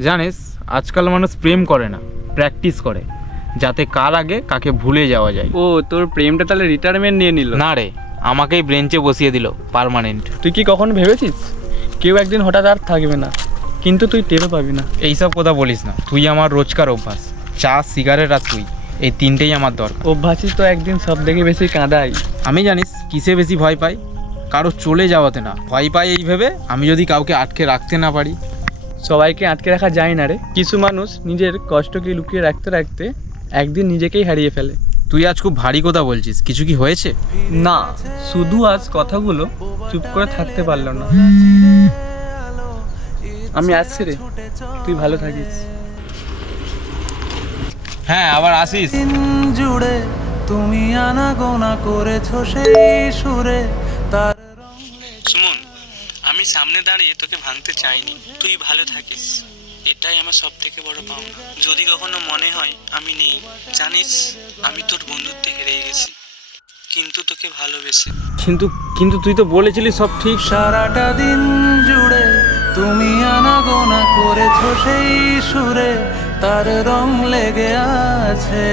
জানিস আজকাল মানুষ প্রেম করে না, প্র্যাকটিস করে, যাতে কার আগে কাকে ভুলে যাওয়া যায়। ও তোর প্রেমটা তাহলে রিটায়ারমেন্ট নিয়ে নিল? না রে, আমাকেই ব্রেঞ্চে বসিয়ে দিল পার্মানেন্ট। তুই কি কখনো ভেবেছিস কেউ একদিন হঠাৎ আর থাকবে না, কিন্তু তুই টেরও পাবি না। এইসব কথা বলিস না, তুই আমার রোজকার অভ্যাস। চা, সিগারেট আর তুই, এই তিনটেই আমার দরকার। অভ্যাসই তো একদিন সব থেকে বেশি কাঁদাই। আমি জানিস কিসে বেশি ভয় পাই? কারো চলে যাওয়াতে না, ভয় পাই এই ভেবে আমি যদি কাউকে আটকে রাখতে না পারি। সবাইকে আটকে রাখা যায় না রে। কিছু মানুষ নিজের কষ্টকে লুকিয়ে রাখতে রাখতে একদিন নিজেকেই হারিয়ে ফেলে। তুই আজ খুব ভারী কথা বলছিস, কিছু কি হয়েছে? না, শুধু আজ কথাগুলো চুপ করে থাকতে পারলো না। আমি আসছি রে, তুই ভালো থাকিস। হ্যাঁ, আবার আসিস। জুড়ে তুমি আনাগোনা করেছো সেই সুরে তার। সুমন, আমি সামনে দাঁড়িয়ে তোকে ভাঙতে চাইনি, তুই ভালো থাকিস, এটাই আমার সব থেকে বড় পাওনা। যদি কখনো মনে হয় আমি নেই, জানিস আমি তোর বন্ধুত্বে হেরে গেছি, কিন্তু তোকে ভালোবেসে। কিন্তু তুই তো বলেছিলি সব ঠিক। সারাটা দিন জুড়ে তুমি আনাগোনা করেছো সেই সুরে তার রং লেগে আছে।